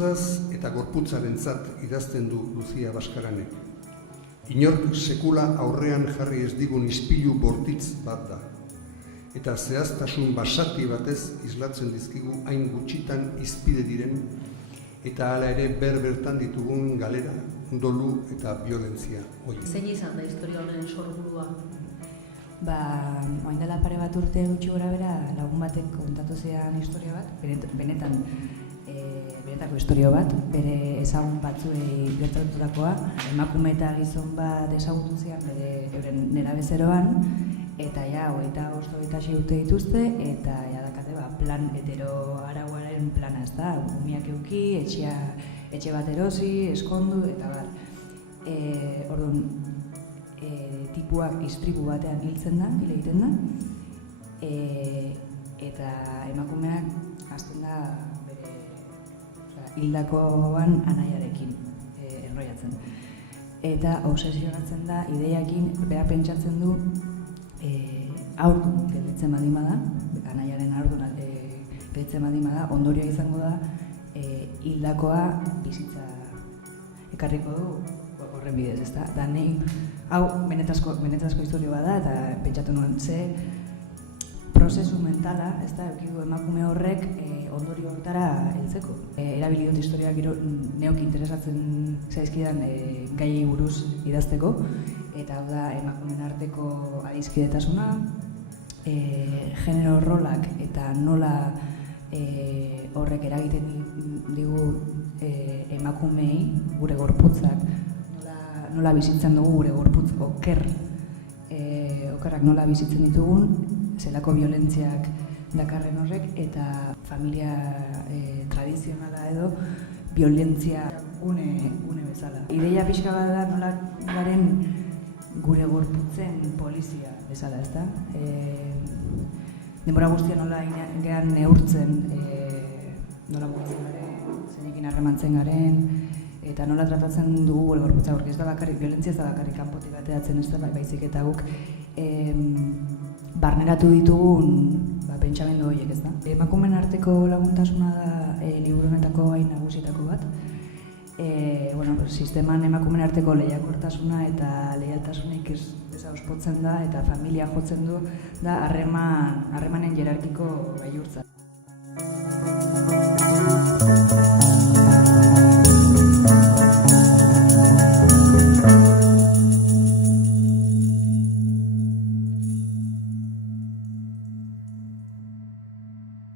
gorputzaz eta gorputzarentzat idazten du Lucia Baskaranek. Inork sekula aurrean jarri ez digun ispilu bortitz bat da. Eta zehaztasun basati batez islatzen dizkigu hain gutxitan izpide diren, eta hala ere bertan ditugun galera, dolu eta violentzia hori. Zein izan da historia honen sorburua? Oain dela pare bat urte gutxi gora bera, lagun batek kontatu zean historia bat, benetako historia bat, bere ezagun batzuei gertatutakoa, emakume eta gizon bat ezagutu zean euren nerabezeroan, eta ja, 25-26 urte dituzte, eta ja dakate plan hetero arauaren plana, ez da, umiak euki, etxe bat erosi, eskondu, eta bar. Orduan, tipuak istripu batean hil egiten da, eta emakumeak hasten da hildakoan anaiarekin enroiatzen. Eta obsesionatzen da, ideiakin, bera pentsatzen du aurdun gelditzen baldin bada, anaiaren aurdun gelditzen baldin bada, ondorioa izango da hildakoa bizitza ekarriko du horren bidez, ezta? Da nahi, hau benetazko historia bada, eta pentsatu nuen ze prozesu mentala, ez da, eukidu emakume horrek ondorio horretara heltzeko. Erabili dut historiak neok interesatzen zaizkidan gaiei buruz idazteko, eta hau da emakumeen arteko adiskidetasuna, genero rolak eta nola horrek eragiten digu emakumeei, gure gorputzak, nola bizitzen dugu gure gorputz okerrak nola bizitzen ditugun, zelako violentziak dakarren horrek, eta familia tradizionala edo violentzia gune bezala. Ideia pixka bat da nola garen gure gorputzen polizia bezala, ezta? Denbora guztia nola gehan neurtzen, nola mugitzen garen, zeinekin harremantzen garen, eta nola tratatzen dugu gure gorputza horrek. Ez da bakarrik violentzia, ez da bakarrik kanpotik bateatzen, ez da baizik eta guk barneratu ditugun pentsamendu horiek, ez da. Emakumeen arteko laguntasuna da liburu honetako hain nagusietako bat. Sisteman emakumeen arteko lehiakortasuna eta leialtasunik ez auspotzen da, eta familia jotzen du da harremanen jerarkiko gailurtza.